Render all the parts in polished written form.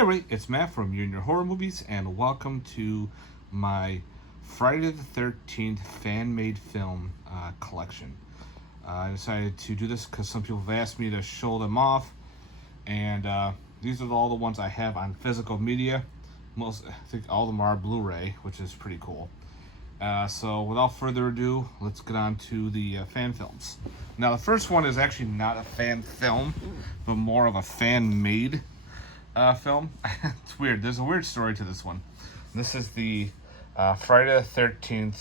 everybody, it's Matt from You and Your Horror Movies, and welcome to my Friday the 13th fan-made film collection. I decided to do this because some people have asked me to show them off, and these are all the ones I have on physical media. I think all of them are Blu-ray, which is pretty cool. So without further ado, let's get on to the fan films. Now, the first one is actually not a fan film, but more of a fan-made film. It's weird. There's a weird story to this one. This is the Friday the 13th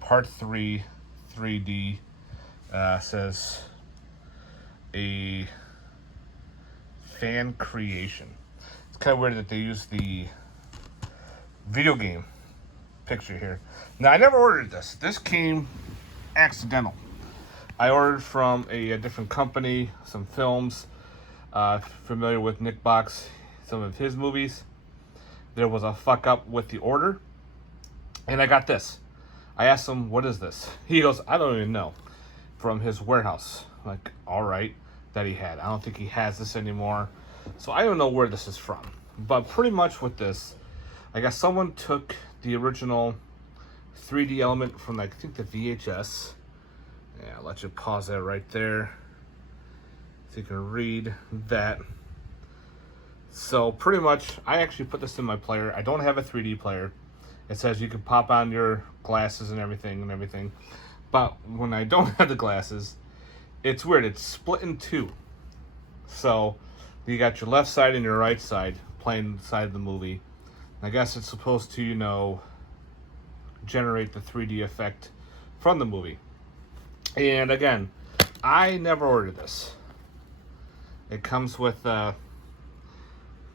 Part 3 3D. Says a fan creation. It's kind of weird that they use the video game picture here. Now, I never ordered this. This came accidental. I ordered from a different company, some films. Familiar with Nick Box, some of his movies. There was a fuck up with the order, and I got this. I asked him, what is this? He goes, I don't even know. From his warehouse. Like, alright, that he had. I don't think he has this anymore. So I don't know where this is from. But pretty much with this, I guess someone took the original 3D element from, like, I think the VHS. Yeah, I'll let you pause that right there. So you can read that. So pretty much, I actually put this in my player. I don't have a 3D player. It says you can pop on your glasses and everything. But when I don't have the glasses, it's weird. It's split in two. So you got your left side and your right side playing the side of the movie. I guess it's supposed to, generate the 3D effect from the movie. And again, I never ordered this. It comes with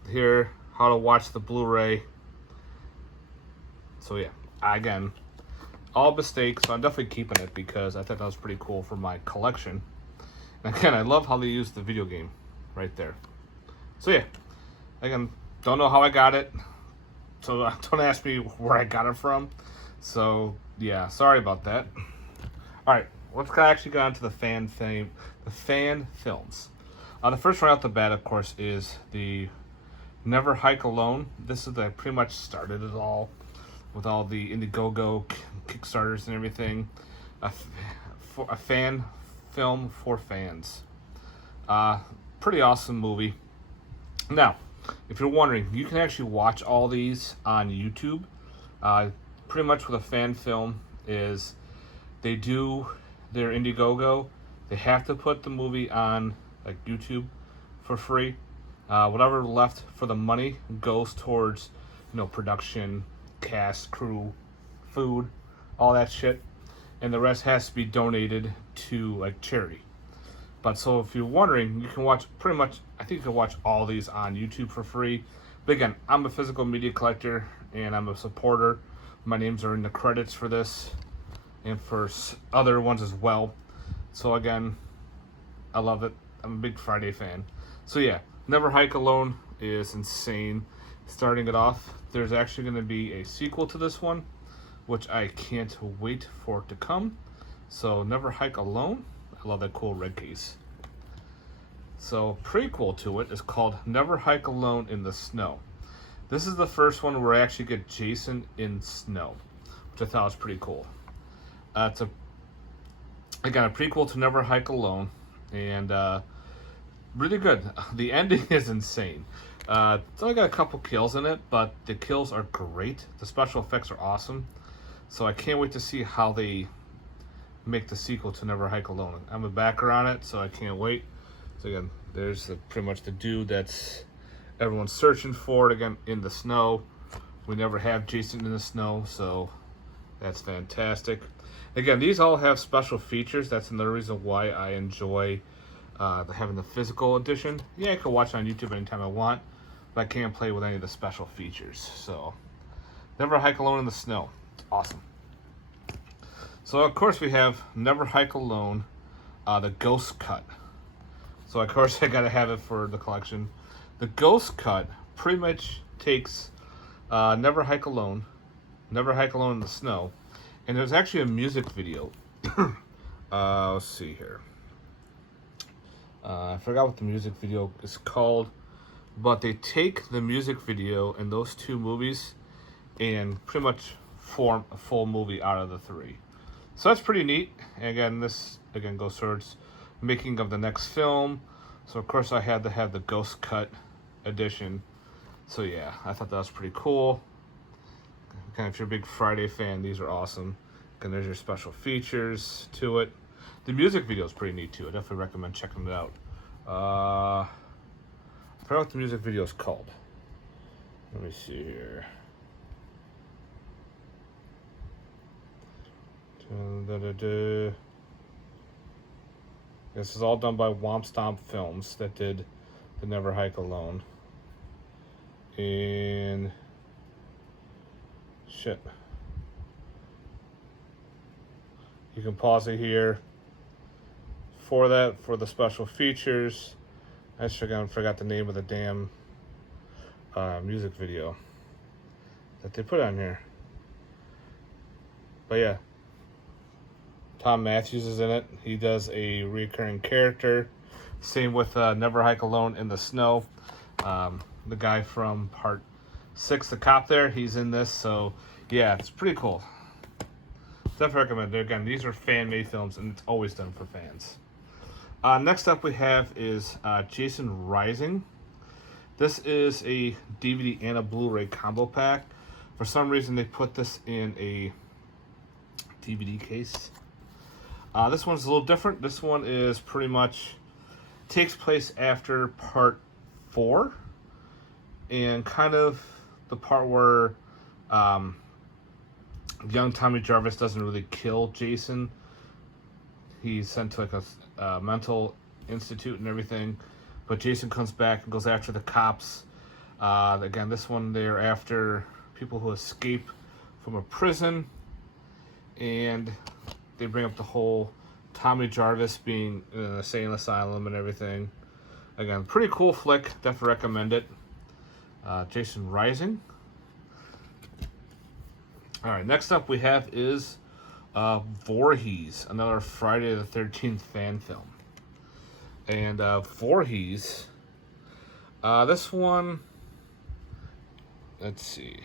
here, how to watch the Blu-ray. So yeah, again, all mistakes. So I'm definitely keeping it because I thought that was pretty cool for my collection. And again, I love how they use the video game right there. So yeah, again, don't know how I got it. So don't ask me where I got it from. So yeah, sorry about that. All right, let's actually get on to the fan films. The first one out the bat, of course, is the Never Hike Alone. This is that pretty much started it all with all the Indiegogo Kickstarters and everything. A fan film for fans. Pretty awesome movie. Now, if you're wondering, you can actually watch all these on YouTube. Pretty much what a fan film is, they do their Indiegogo. They have to put the movie on like YouTube for free. Whatever left for the money goes towards, production, cast, crew, food, all that shit, and the rest has to be donated to like charity. But so if you're wondering, you can watch pretty much, I think you can watch all these on YouTube for free. But again, I'm a physical media collector and I'm a supporter. My names are in the credits for this and for other ones as well. So again, I love it. I'm a big Friday fan. So yeah, Never Hike Alone is insane. Starting it off, there's actually going to be a sequel to this one, which I can't wait for it to come. So Never Hike Alone, I love that cool red case. So prequel to it is called Never Hike Alone in the Snow. This is the first one where I actually get Jason in snow, which I thought was pretty cool. It's a prequel to Never Hike Alone, and really good. The ending is insane. It's only got a couple kills in it, but the kills are great. The special effects are awesome. So I can't wait to see how they make the sequel to Never Hike Alone. I'm a backer on it, so I can't wait. So again, there's pretty much the dude that's everyone's searching for it, again, in the snow. We never have Jason in the snow, so that's fantastic. Again, these all have special features. That's another reason why I enjoy having the physical edition. Yeah, I can watch it on YouTube anytime I want, but I can't play with any of the special features. So, Never Hike Alone in the Snow. Awesome. So, of course, we have Never Hike Alone, the Ghost Cut. So, of course, I gotta have it for the collection. The Ghost Cut pretty much takes Never Hike Alone in the Snow, and there's actually a music video. Let's see here. I forgot what the music video is called, but they take the music video in those two movies and pretty much form a full movie out of the three. So that's pretty neat. And again, this again goes towards making of the next film. So of course I had to have the Ghost Cut edition. So yeah, I thought that was pretty cool. Kind of if you're a big Friday fan, these are awesome. And there's your special features to it. The music video is pretty neat too. I definitely recommend checking it out. I forgot what the music video is called. Let me see here. This is all done by Womp Stomp Films that did The Never Hike Alone. And shit. You can pause it here for that, for the special features. I forgot the name of the damn music video that they put on here. But yeah, Tom Matthews is in it. He does a recurring character. Same with Never Hike Alone in the Snow. The guy from part 6, the cop there, he's in this. So yeah, it's pretty cool. Definitely recommend it. Again, these are fan-made films, and it's always done for fans. Next up we have is Jason Rising. This is a DVD and a Blu-ray combo pack. For some reason, they put this in a DVD case. This one's a little different. This one is pretty much takes place after part 4, and kind of the part where young Tommy Jarvis doesn't really kill Jason. He's sent to like a mental institute and everything, but Jason comes back and goes after the cops. Again, this one they're after people who escape from a prison, and they bring up the whole Tommy Jarvis being in an insane asylum and everything. Again, pretty cool flick. Definitely recommend it. Jason Rising. All right, next up we have is Voorhees, another Friday the 13th fan film. And Voorhees, this one, let's see,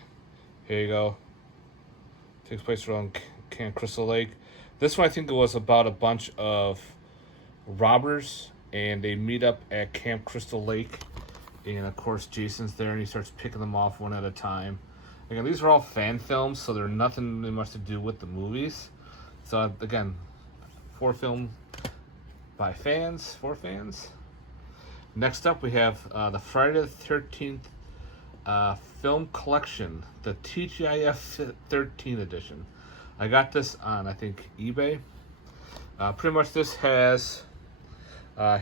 here you go. Takes place around Camp Crystal Lake. This one I think it was about a bunch of robbers, and they meet up at Camp Crystal Lake. And of course Jason's there, and he starts picking them off one at a time. Again, these are all fan films, so they're nothing really much to do with the movies. So again, for film by fans, for fans. Next up we have the Friday the 13th film collection, the TGIF 13 edition. I got this on, I think, eBay. Pretty much this has,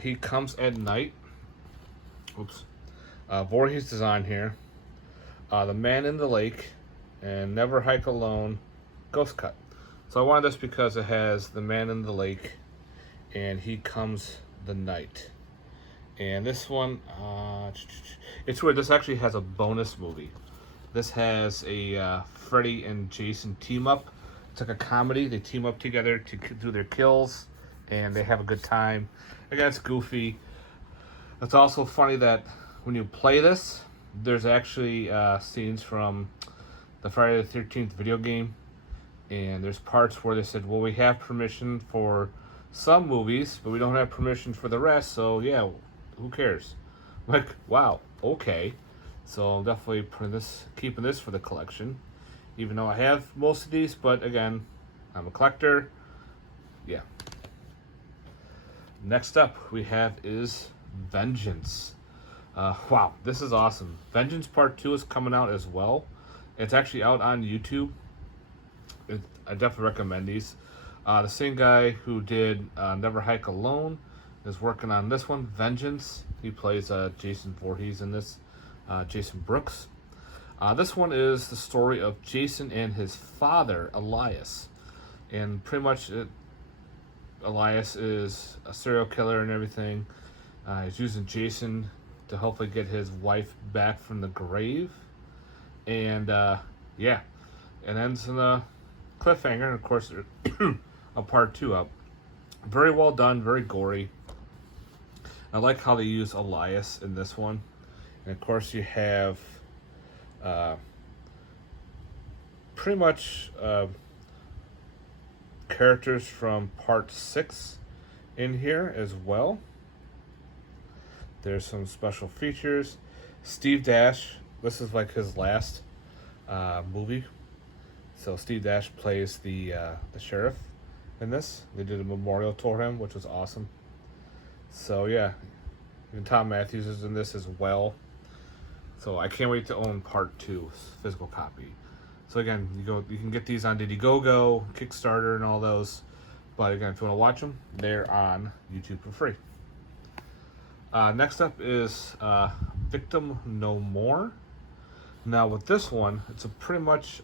He Comes at Night. Oops. Voorhees design here. The Man in the Lake, and Never Hike Alone, Ghost Cut. So I wanted this because it has The Man in the Lake and He Comes the Night. And this one, it's weird, this actually has a bonus movie. This has a Freddy and Jason team up. It's like a comedy. They team up together to do their kills, and they have a good time. Again, it's goofy. It's also funny that when you play this, there's actually scenes from the Friday the 13th video game, and there's parts where they said, well, we have permission for some movies, but we don't have permission for the rest, so yeah, who cares? Like, wow, okay. So I'm definitely keeping this for the collection, even though I have most of these, but again, I'm a collector. Yeah. Next up we have is Vengeance. Wow, this is awesome. Vengeance Part 2 is coming out as well. It's actually out on YouTube. I definitely recommend these. The same guy who did Never Hike Alone is working on this one, Vengeance. He plays Jason Voorhees in this, Jason Brooks. This one is the story of Jason and his father, Elias. And pretty much Elias is a serial killer and everything. He's using Jason to hopefully get his wife back from the grave. And yeah, it ends in a cliffhanger. And of course, a part 2 up. Very well done, very gory. I like how they use Elias in this one. And of course, you have uh, pretty much characters from part 6 in here as well. There's some special features. Steve Dash, this is like his last movie. So Steve Dash plays the sheriff in this. They did a memorial to him, which was awesome. So yeah, even Tom Matthews is in this as well. So I can't wait to own part 2 physical copy. So again, you can get these on Indiegogo, Kickstarter, and all those. But again, if you want to watch them, they're on YouTube for free. Next up is Victim No More. Now with this one, it's a pretty much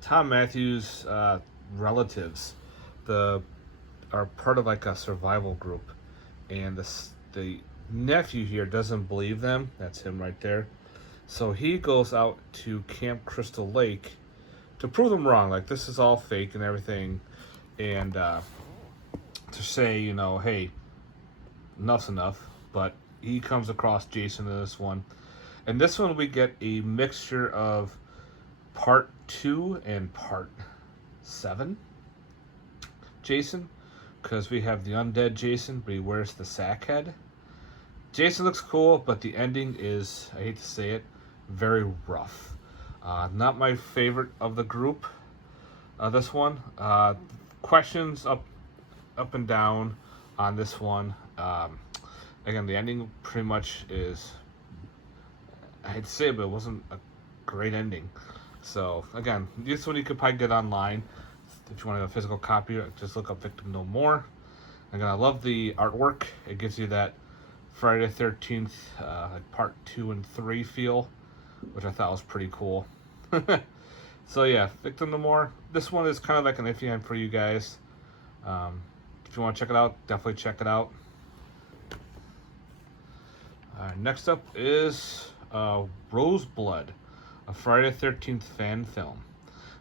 Tom Matthews' relatives are part of like a survival group, and the nephew here doesn't believe them. That's him right there. So he goes out to Camp Crystal Lake to prove them wrong. Like, this is all fake and everything, and to say, hey, enough's enough. But he comes across Jason in this one. And this one we get a mixture of part 2 and part 7 Jason, because we have the undead Jason, but he wears the sack head. Jason looks cool, but the ending is, I hate to say it, very rough. Not my favorite of the group. This one, questions up and down on this one. Again, the ending pretty much is, I hate to say it, but it wasn't a great ending. So again, this one you could probably get online. If you want a physical copy, just look up Victim No More. Again, I love the artwork. It gives you that Friday the 13th, like part 2 and 3 feel, which I thought was pretty cool. So yeah, Victim No More. This one is kind of like an iffy end for you guys. If you want to check it out, definitely check it out. Next up is Roseblood, a Friday the 13th fan film.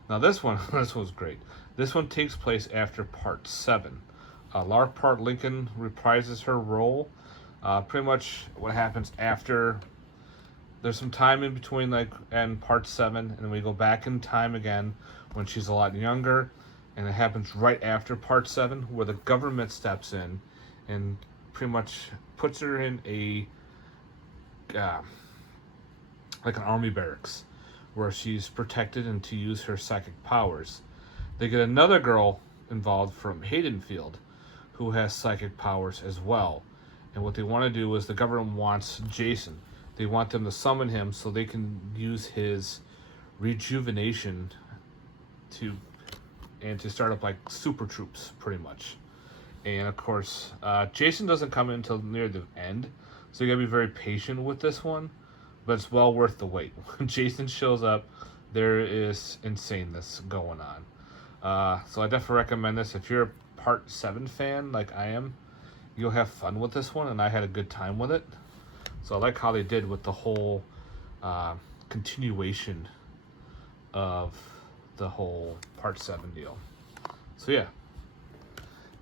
Now this was great. This one takes place after part 7. Lara Part Lincoln reprises her role. Pretty much what happens after. There's some time in between, like, and part 7, and then we go back in time again when she's a lot younger, and it happens right after part 7, where the government steps in and pretty much puts her in a like an army barracks, where she's protected and to use her psychic powers. They get another girl involved from Haydenfield, who has psychic powers as well. And what they want to do is, the government wants Jason. They want them to summon him so they can use his rejuvenation to start up like super troops, pretty much. And of course, Jason doesn't come in until near the end, so you gotta be very patient with this one. But it's well worth the wait. When Jason shows up, there is insaneness going on. So I definitely recommend this. If you're a part 7 fan like I am, you'll have fun with this one, and I had a good time with it. So I like how they did with the whole continuation of the whole part 7 deal. So yeah.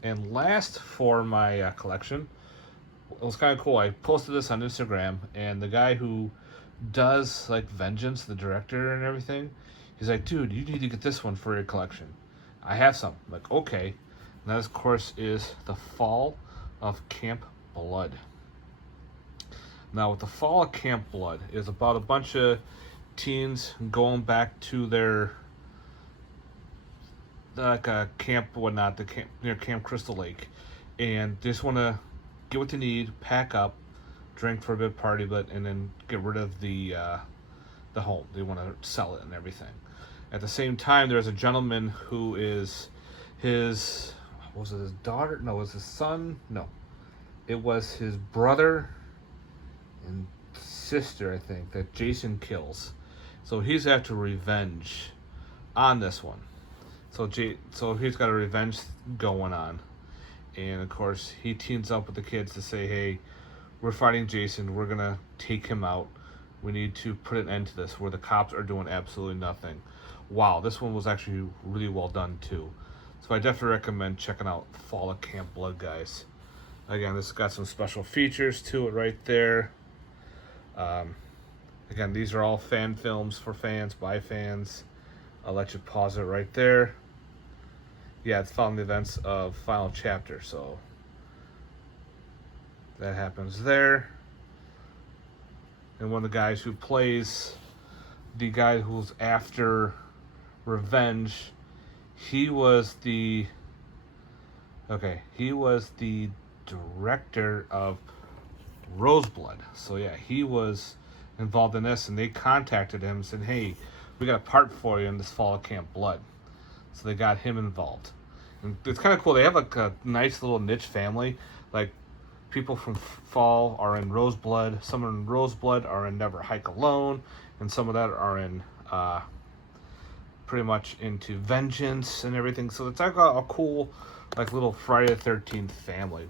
And last for my collection, it was kind of cool. I posted this on Instagram, and the guy who does like Vengeance, the director and everything, he's like, dude, you need to get this one for your collection. I have some. I'm like, okay. And that, of course, is The Fall of Camp Blood. Now, with The Fall of Camp Blood is about a bunch of teens going back to their camp, whatnot, the camp near Camp Crystal Lake, and they just want to get what they need, pack up, drink for a bit, party, and then get rid of the home. They want to sell it and everything. At the same time, there's a gentleman who is his daughter? No, it was his son? No, it was his brother and sister, I think, that Jason kills. So he's after revenge on this one. So he's got a revenge going on. And of course, he teams up with the kids to say, hey, we're fighting Jason. We're going to take him out. We need to put an end to this, where the cops are doing absolutely nothing. Wow, this one was actually really well done too. So I definitely recommend checking out Fall of Camp Blood, guys. Again, this has got some special features to it right there. Again, these are all fan films for fans, by fans. I'll let you pause it right there. Yeah, it's following the events of final chapter, so that happens there. And one of the guys who plays the guy who's after Revenge, he was the director of Roseblood. So yeah, he was involved in this, and they contacted him and said, "Hey, we got a part for you in this fall of Camp Blood." So they got him involved, and it's kind of cool. They have like a nice little niche family. Like people from Fall are in Roseblood. Some in Roseblood are in Never Hike Alone, and some of that are in pretty much into Vengeance and everything. So it's like a cool, like little Friday the 13th family,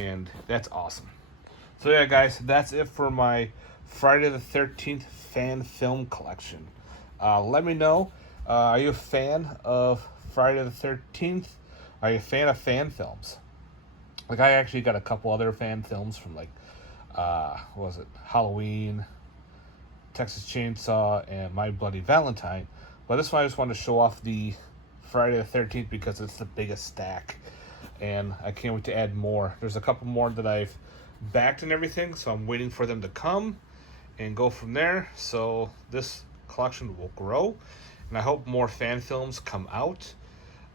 and that's awesome. So yeah, guys, that's it for my Friday the 13th fan film collection. Let me know. Are you a fan of Friday the 13th? Are you a fan of fan films? Like, I actually got a couple other fan films from, like, what was it? Halloween, Texas Chainsaw, and My Bloody Valentine. But this one I just wanted to show off the Friday the 13th because it's the biggest stack. And I can't wait to add more. There's a couple more that I've backed and everything, so I'm waiting for them to come and go from there. So this collection will grow, and I hope more fan films come out.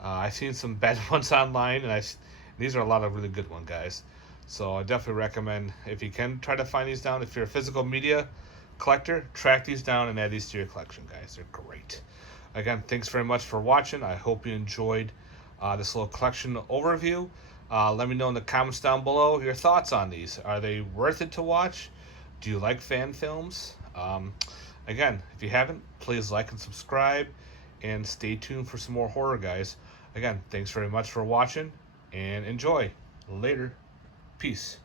I've seen some bad ones online, and these are a lot of really good ones, guys. So I definitely recommend, if you can, try to find these down. If you're a physical media collector, track these down and add these to your collection, guys. They're great. Again, thanks very much for watching. I hope you enjoyed this little collection overview. Let me know in the comments down below your thoughts on these. Are they worth it to watch? Do you like fan films? Again, if you haven't, please like and subscribe, and stay tuned for some more horror, guys. Again, thanks very much for watching, and enjoy. Later. Peace.